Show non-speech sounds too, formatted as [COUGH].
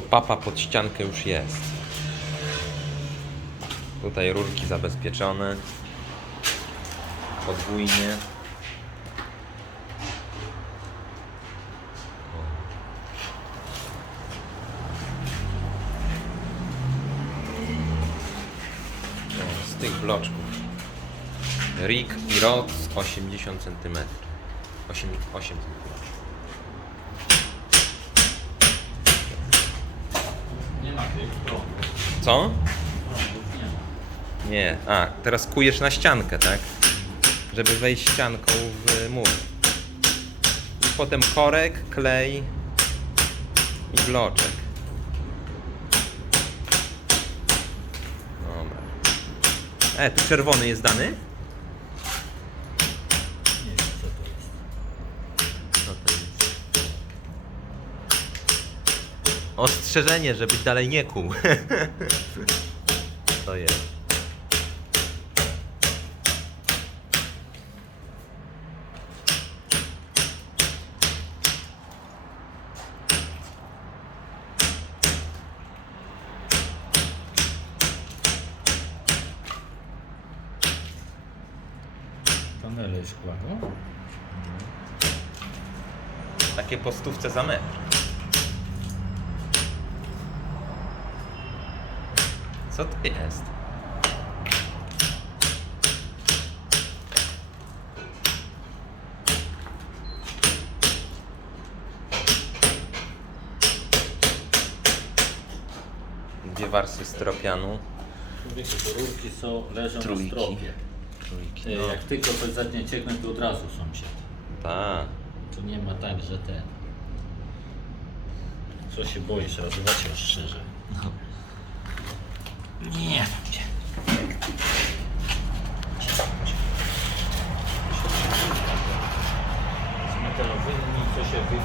to papa pod ściankę już jest. Tutaj rurki zabezpieczone. Podwójnie. O, z tych bloczków. Rig i rod 80 cm. 8, 8 cm. Co? Nie. A, teraz kujesz na ściankę, tak? Żeby wejść ścianką w mur. I potem korek, klej i bloczek. Dobra. E, tu czerwony jest dany? Nie wiem co to jest. Co to jest? Ostrzeżenie, żebyś dalej nie kuł. [LAUGHS] to jest. Panele szklane. Takie po stówce za metr. Co to jest? Dwie warstwy stropianu. Człowieku, te rurki są, leżą Trójki. na stropie. Trójki. E, No. Jak tylko coś zacznie cieknąć, to od razu sąsiad. Tak. Tu nie ma tak, że ten... Co się boisz? Razować się szczerze. Nie wiem gdzie. Metalowymi, co się wy,